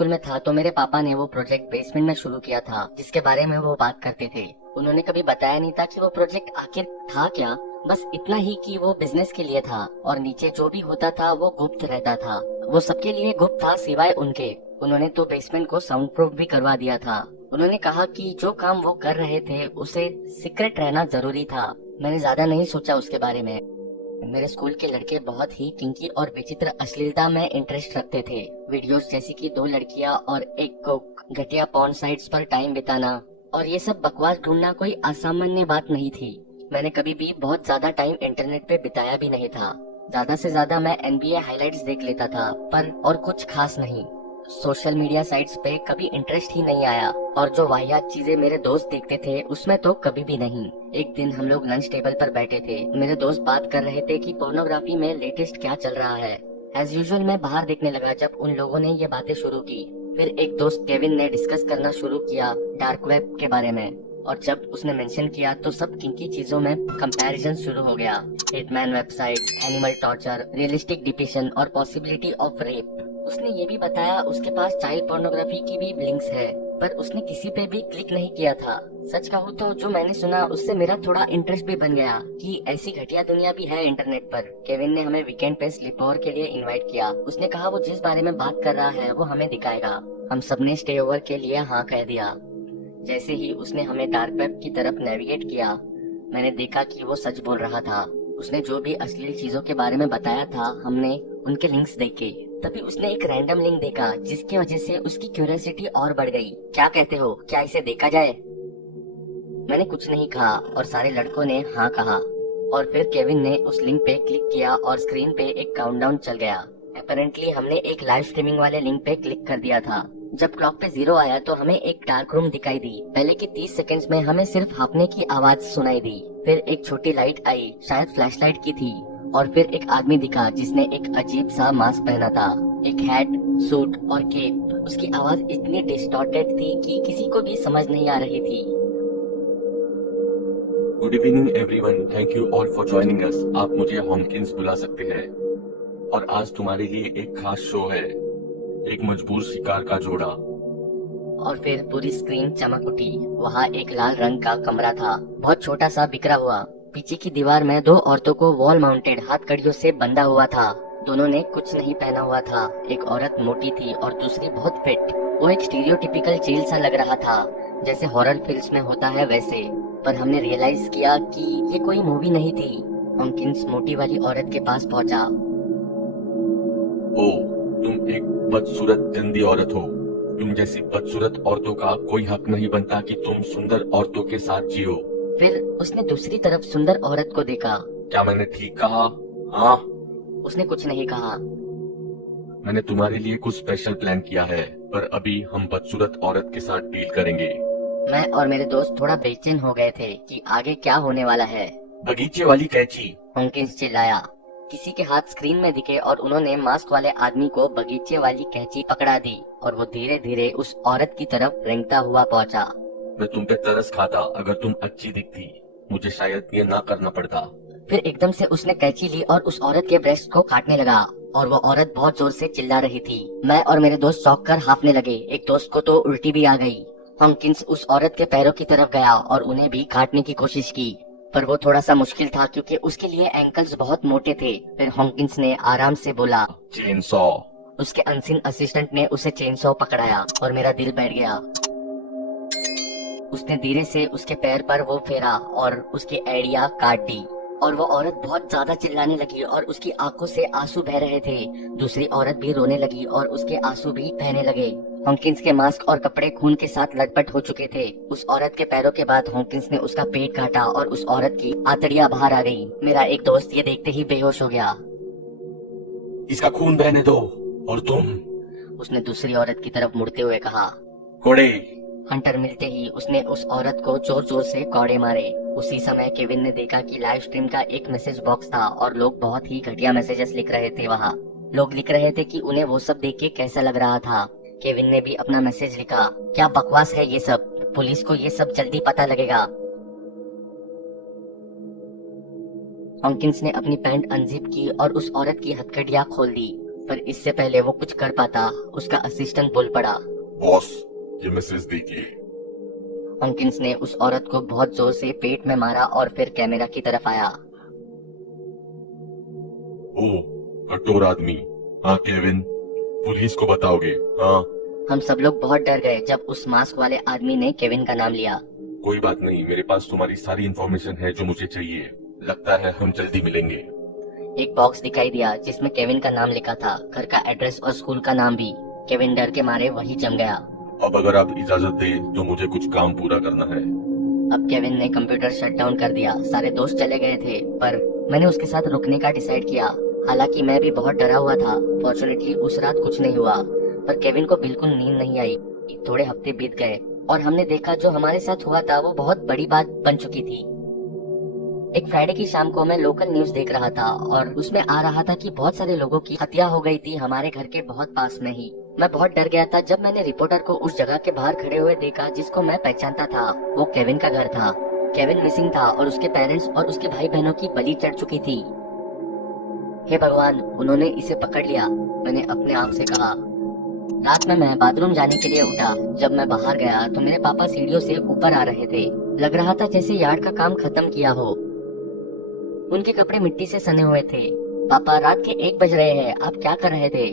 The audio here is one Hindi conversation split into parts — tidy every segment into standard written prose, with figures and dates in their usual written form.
स्कूल में था तो मेरे पापा ने वो प्रोजेक्ट बेसमेंट में शुरू किया था जिसके बारे में वो बात करते थे। उन्होंने कभी बताया नहीं था कि वो प्रोजेक्ट आखिर था क्या, बस इतना ही कि वो बिजनेस के लिए था और नीचे जो भी होता था वो गुप्त रहता था। वो सबके लिए गुप्त था सिवाय उनके। उन्होंने तो बेसमेंट को साउंड प्रूफ भी करवा दिया था। उन्होंने कहा कि जो काम वो कर रहे थे उसे सीक्रेट रहना जरूरी था। मैंने ज्यादा नहीं सोचा उसके बारे में। मेरे स्कूल के लड़के बहुत ही किंकी और विचित्र अश्लीलता में इंटरेस्ट रखते थे। वीडियोस जैसे कि 2 लड़कियां और एक कुक, घटिया पॉर्न साइट्स पर टाइम बिताना और ये सब बकवास ढूंढना कोई असामान्य बात नहीं थी। मैंने कभी भी बहुत ज्यादा टाइम इंटरनेट पे बिताया भी नहीं था। ज्यादा से ज्यादा मैं NBA हाइलाइट्स देख लेता था, पर और कुछ खास नहीं। सोशल मीडिया साइट्स पे कभी इंटरेस्ट ही नहीं आया और जो वाहियात चीजें मेरे दोस्त देखते थे उसमें तो कभी भी नहीं। एक दिन हम लोग लंच टेबल पर बैठे थे। मेरे दोस्त बात कर रहे थे कि पोर्नोग्राफी में लेटेस्ट क्या चल रहा है। एज यूजुअल मैं बाहर देखने लगा जब उन लोगों ने ये बातें शुरू की। फिर एक दोस्त केविन ने डिस्कस करना शुरू किया डार्क वेब के बारे में, और जब उसने मेंशन किया तो सब किंकी चीजों में कंपैरिजन शुरू हो गया। Hitman websites, animal torture, realistic depiction और पॉसिबिलिटी ऑफ रेप। उसने ये भी बताया उसके पास चाइल्ड पोर्नोग्राफी की भी लिंक्स है, पर उसने किसी पे भी क्लिक नहीं किया था। सच कहूँ तो जो मैंने सुना उससे मेरा थोड़ा इंटरेस्ट भी बन गया कि ऐसी घटिया दुनिया भी है इंटरनेट पर। केविन ने हमें वीकेंड पे स्लीप ओवर के लिए इनवाइट किया। उसने कहा वो जिस बारे में बात कर रहा है वो हमें दिखाएगा। हम सबने स्टे ओवर के लिए हाँ कह दिया। जैसे ही उसने हमें डार्क वेब की तरफ नेविगेट किया, मैंने देखा कि वो सच बोल रहा था। उसने जो भी अश्लील चीजों के बारे में बताया था हमने उनके लिंक्स देखे। तभी उसने एक रैंडम लिंक देखा जिसकी वजह से उसकी क्यूरियोसिटी और बढ़ गई। क्या कहते हो, क्या इसे देखा जाए? मैंने कुछ नहीं कहा और सारे लड़कों ने हाँ कहा। और फिर केविन ने उस लिंक पे क्लिक किया और स्क्रीन पे एक काउंटडाउन चल गया। अपेरेंटली हमने एक लाइव स्ट्रीमिंग वाले लिंक पे क्लिक कर दिया था। जब क्लॉक पे 0 आया तो हमें एक डार्क रूम दिखाई दी। पहले के 30 सेकंड्स में हमें सिर्फ हाँफने की आवाज सुनाई दी। फिर एक छोटी लाइट आई, शायद फ्लैशलाइट की थी, और फिर एक आदमी दिखा जिसने एक अजीब सा मास्क पहना था, एक हैट, सूट और केप। उसकी आवाज इतनी डिस्टॉर्टेड थी कि किसी को भी समझ नहीं आ रही थी। Good evening everyone, thank you all for joining us. आप मुझे हॉमकिंस बुला सकते हैं। और आज तुम्हारे लिए एक खास शो है, एक मजबूर शिकार का जोड़ा। और फिर पूरी स्क्रीन चमक उठी। वहाँ एक लाल रंग का कमरा था, बहुत छोटा सा, बिखरा हुआ। पीछे की दीवार में 2 औरतों को वॉल माउंटेड हाथकड़ियों से बंधा हुआ था। दोनों ने कुछ नहीं पहना हुआ था। एक औरत मोटी थी और दूसरी बहुत फिट। वो एक स्टीरियोटिपिकल जेल सा लग रहा था, जैसे हॉरर फिल्म्स में होता है वैसे। पर हमने रियलाइज किया कि ये कोई मूवी नहीं थी। हॉकिंस मोटी वाली औरत के पास पहुंचा। ओ, तुम एक बदसूरत गंदी औरत हो। तुम जैसी बदसूरत औरतों का कोई हक नहीं बनता कि तुम सुंदर औरतों के साथ जियो। फिर उसने दूसरी तरफ सुंदर औरत को देखा। क्या मैंने ठीक कहा? हाँ। उसने कुछ नहीं कहा। मैंने तुम्हारे लिए कुछ स्पेशल प्लान किया है, पर अभी हम बदसूरत औरत के साथ डील करेंगे। मैं और मेरे दोस्त थोड़ा बेचैन हो गए थे कि आगे क्या होने वाला है। बगीचे वाली कैची, हॉकिंस चिल्लाया। किसी के हाथ स्क्रीन में दिखे और उन्होंने मास्क वाले आदमी को बगीचे वाली कैंची पकड़ा दी और वो धीरे धीरे उस औरत की तरफ रेंगता हुआ पहुंचा। मैं तुम पे तरस खाता। अगर तुम अच्छी दिखती मुझे शायद ये ना करना पड़ता। फिर एकदम से उसने कैंची ली और उस औरत के ब्रेस्ट को काटने लगा और वो औरत बहुत जोर से चिल्ला रही थी। मैं और मेरे दोस्त चौंक कर हाफने लगे। एक दोस्त को तो उल्टी भी आ गई। हॉकिंस उस औरत के पैरों की तरफ गया और उन्हें भी काटने की कोशिश की, पर वो थोड़ा सा मुश्किल था क्योंकि उसके लिए एंकल्स बहुत मोटे थे। फिर हॉकिंस ने आराम से बोला, चेन सॉ। उसके अनसीन असिस्टेंट ने उसे चेन सॉ पकड़ाया और मेरा दिल बैठ गया। उसने धीरे से उसके पैर पर वो फेरा और उसकी एड़ियां काट दी और वो औरत बहुत ज्यादा चिल्लाने लगी और उसकी आंखों से आंसू बह रहे थे। दूसरी औरत भी रोने लगी और उसके आंसू भी बहने लगे। हॉकिंस के मास्क और कपड़े खून के साथ लटपट हो चुके थे। उस औरत के पैरों के बाद हॉकिंस ने उसका पेट काटा और उस औरत की आंतड़ियां बाहर आ गई। मेरा एक दोस्त ये देखते ही बेहोश हो गया। इसका खून बहने दो। और तुम, उसने दूसरी औरत की तरफ मुड़ते हुए कहा। कोड़े। हंटर मिलते ही उसने उस औरत को जोर जोर से कौड़े मारे। उसी समय केविन ने देखा कि लाइव स्ट्रीम का एक मैसेज बॉक्स था और लोग बहुत ही घटिया मैसेजेस लिख रहे थे। वहाँ लोग लिख रहे थे कि उन्हें वो सब देख के कैसा लग रहा था। केविन ने भी अपना मैसेज लिखा, क्या बकवास है ये सब, पुलिस को ये सब जल्दी पता लगेगा। हॉकिंस ने अपनी पैंट अनजिप की और उस औरत की हथकड़ियां खोल दी। पर इससे पहले वो कुछ कर पाता, उसका असिस्टेंट बोल पड़ा। बॉस, ये मैसेज देखिए। हॉकिंस ने उस औरत को बहुत जोर से पेट में मारा और फिर कैमरा की तरफ आया। ओ, कठोर आदमी। हाँ केविन, पुलिस को बताओगे? हाँ। हम सब लोग बहुत डर गए जब उस मास्क वाले आदमी ने केविन का नाम लिया। कोई बात नहीं, मेरे पास तुम्हारी सारी इंफॉर्मेशन है जो मुझे चाहिए। लगता है हम जल्दी मिलेंगे। एक बॉक्स दिखाई दिया जिसमें केविन का नाम लिखा था, घर का एड्रेस और स्कूल का नाम भी। केविन डर के मारे वही जम गया। अब अगर आप इजाजत दे तो मुझे कुछ काम पूरा करना है। अब केविन ने कंप्यूटर शट डाउन कर दिया। सारे दोस्त चले गए थे, पर मैंने उसके साथ रुकने का डिसाइड किया। हालांकि मैं भी बहुत डरा हुआ था। फॉर्चुनेटली उस रात कुछ नहीं हुआ, पर केविन को बिल्कुल नींद नहीं आई। थोड़े हफ्ते बीत गए और हमने देखा जो हमारे साथ हुआ था वो बहुत बड़ी बात बन चुकी थी। एक फ्राइडे की शाम को मैं लोकल न्यूज देख रहा था और उसमें आ रहा था कि बहुत सारे लोगों की हत्या हो गई थी हमारे घर के बहुत पास में ही। मैं बहुत डर गया था जब मैंने रिपोर्टर को उस जगह के बाहर खड़े हुए देखा जिसको मैं पहचानता था। वो केविन का घर था। केविन मिसिंग था और उसके पेरेंट्स और उसके भाई बहनों की बलि चढ़ चुकी थी। हे भगवान, उन्होंने इसे पकड़ लिया, मैंने अपने आप से कहा। रात में मैं बाथरूम जाने के लिए उठा। जब मैं बाहर गया तो मेरे पापा सीढ़ियों से ऊपर आ रहे थे। लग रहा था जैसे यार्ड का काम खत्म किया हो। उनके कपड़े मिट्टी से सने हुए थे। पापा, रात के 1 बज रहे हैं, आप क्या कर रहे थे?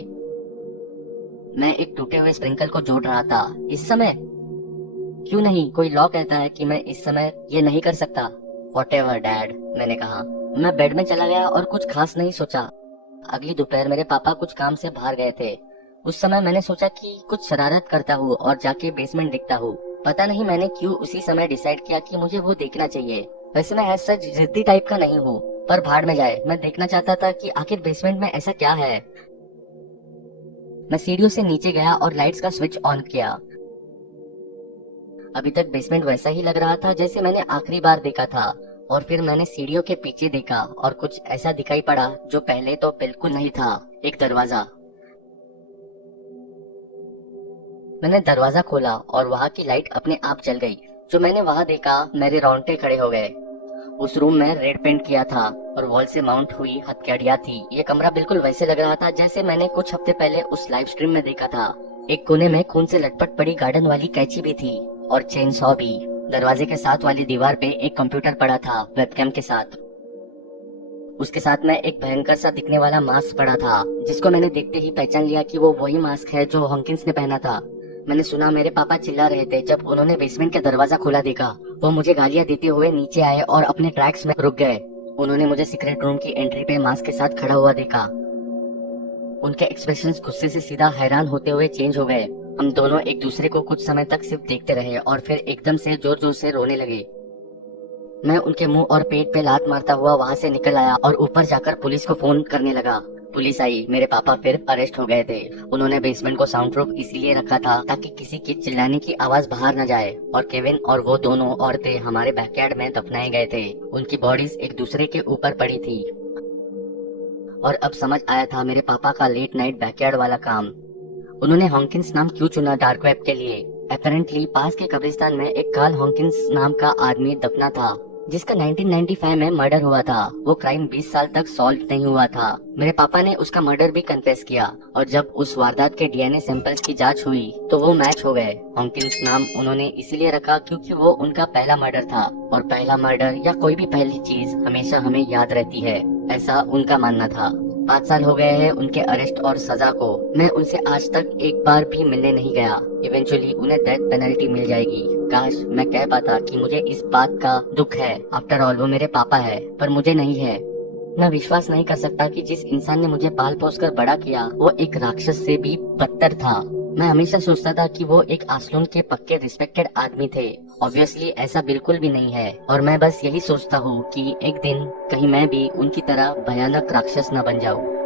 मैं एक टूटे हुए स्प्रिंकल को जोड़ रहा था। इस समय? क्यों नहीं, कोई लॉ कहता है कि मैं इस समय ये नहीं कर सकता। व्हाटएवर डैड, मैंने कहा। मैं बेड में चला गया और कुछ खास नहीं सोचा। अगली दोपहर मेरे पापा कुछ काम से बाहर गए थे। उस समय मैंने सोचा कि कुछ शरारत करता हूँ और जाके बेसमेंट देखता हूँ। पता नहीं मैंने क्यों उसी समय डिसाइड किया कि मुझे वो देखना चाहिए। वैसे मैं ऐसा जिद्दी टाइप का नहीं हूँ, पर भाड़ में जाए, मैं देखना चाहता था कि आखिर बेसमेंट में ऐसा क्या है। मैं सीढ़ियों से नीचे गया और लाइट्स का स्विच ऑन किया। अभी तक बेसमेंट वैसा ही लग रहा था जैसे मैंने आखिरी बार देखा था। और फिर मैंने सीढ़ियों के पीछे देखा और कुछ ऐसा दिखाई पड़ा जो पहले तो बिल्कुल नहीं था। एक दरवाजा। मैंने दरवाजा खोला और वहाँ की लाइट अपने आप जल गई। जो मैंने वहाँ देखा, मेरे रोंगटे खड़े हो गए। उस रूम में रेड पेंट किया था और वॉल से माउंट हुई हथकड़ियाँ थी। ये कमरा बिल्कुल वैसे लग रहा था जैसे मैंने कुछ हफ्ते पहले उस लाइव स्ट्रीम में देखा था। एक कोने में खून से लटपट पड़ी गार्डन वाली कैंची भी थी और चेन सॉ भी। दरवाजे के साथ वाली दीवार पे एक कंप्यूटर पड़ा था वेबकैम के साथ। उसके साथ में एक भयंकर सा दिखने वाला मास्क पड़ा था जिसको मैंने देखते ही पहचान लिया कि वो वही मास्क है जो हॉकिंस ने पहना था। मैंने सुना मेरे पापा चिल्ला रहे थे जब उन्होंने बेसमेंट का दरवाजा खोला देखा। वो मुझे गालियां देते हुए नीचे आए और अपने ट्रैक्स में रुक गए। उन्होंने मुझे सीक्रेट रूम की एंट्री पे मास्क के साथ खड़ा हुआ देखा। उनके एक्सप्रेशंस गुस्से से सीधा हैरान होते हुए चेंज हो गए। हम दोनों एक दूसरे को कुछ समय तक सिर्फ देखते रहे और फिर एकदम से जोर जोर से रोने लगे। मैं उनके मुंह और पेट पे लात मारता हुआ वहाँ से निकल आया और ऊपर जाकर पुलिस को फोन करने लगा। पुलिस आई। मेरे पापा फिर अरेस्ट हो गए थे। उन्होंने बेसमेंट को साउंड प्रूफ इसीलिए रखा था ताकि किसी के चिल्लाने की आवाज बाहर न जाए। और केविन और वो दोनों औरतें हमारे बैकयार्ड में दफनाए गए थे। उनकी बॉडीज एक दूसरे के ऊपर पड़ी थी। और अब समझ आया था मेरे पापा का लेट नाइट बैकयार्ड वाला काम। उन्होंने हॉकिंस नाम क्यों चुना डार्क वेब के लिए। अपेरेंटली पास के कब्रिस्तान में एक कार्ल हॉकिंस नाम का आदमी दफना था जिसका 1995 में मर्डर हुआ था। वो क्राइम 20 साल तक सॉल्व नहीं हुआ था। मेरे पापा ने उसका मर्डर भी कन्फेस किया और जब उस वारदात के डीएनए सैंपल्स की जांच हुई तो वो मैच हो गए। हॉकिंस नाम उन्होंने इसीलिए रखा क्योंकि वो उनका पहला मर्डर था और पहला मर्डर या कोई भी पहली चीज हमेशा हमें याद रहती है, ऐसा उनका मानना था। 5 साल हो गए हैं उनके अरेस्ट और सजा को। मैं उनसे आज तक एक बार भी मिलने नहीं गया। इवेंचुअली उन्हें डेथ पेनल्टी मिल जाएगी। काश मैं कह पाता कि मुझे इस बात का दुख है। आफ्टर ऑल वो मेरे पापा है, पर मुझे नहीं है। मैं विश्वास नहीं कर सकता कि जिस इंसान ने मुझे पाल पोस कर बड़ा किया वो एक राक्षस से भी बदतर था। मैं हमेशा सोचता था कि वो एक आस्लोन के पक्के रिस्पेक्टेड आदमी थे। ऑब्वियसली ऐसा बिल्कुल भी नहीं है और मैं बस यही सोचता हूँ कि एक दिन कहीं मैं भी उनकी तरह भयानक राक्षस न बन जाऊँ।